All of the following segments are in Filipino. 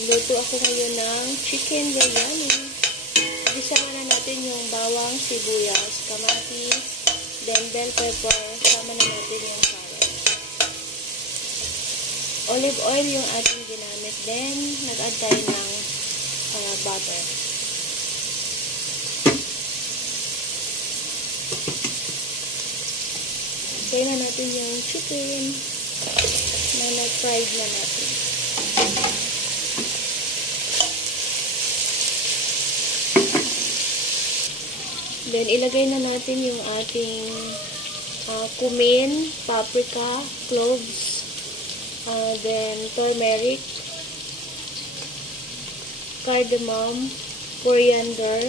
Magluto ako ngayon ng chicken biryani. Isama na natin yung bawang, sibuyas, kamatis, then bell pepper. Sama na natin yung carrots. Olive oil yung ating ginamit. Then, nag-add tayo ng butter. Kaya na natin yung chicken na nag-fried na natin. Then, ilagay na natin yung ating cumin, paprika, cloves, then turmeric, cardamom, coriander,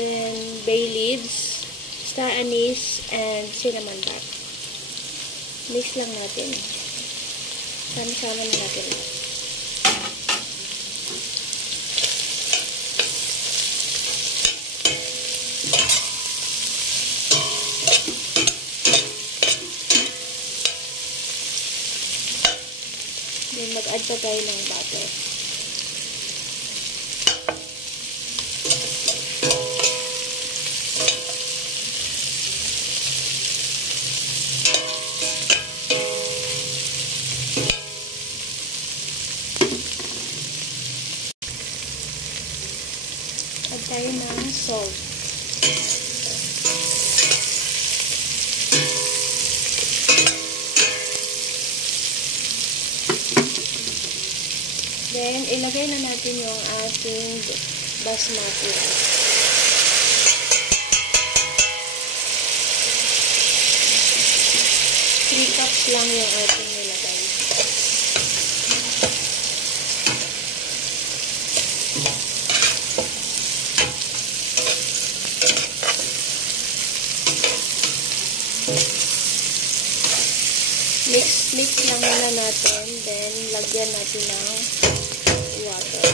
then bay leaves, star anise, and cinnamon bark. Mix lang natin. Sama-sama na natin. Then, mag-add pa tayo ng butter. Add tayo ng salt. Then, ilagay na natin yung ating basmati rice. Three cups lang yung ating nilagay. Mix lang muna natin. Then, lagyan natin ng water.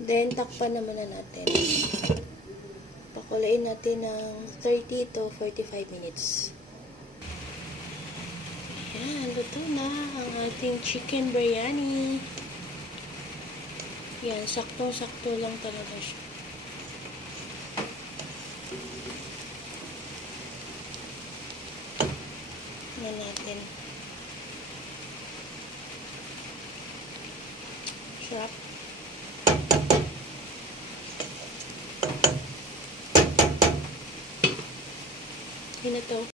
Then, takpan naman na natin. Pakulain natin ng 30 to 45 minutes. Yan, luto na ang ating chicken biryani. Yan, sakto-sakto lang talaga siya. Yan natin. Sarap. Yun na to.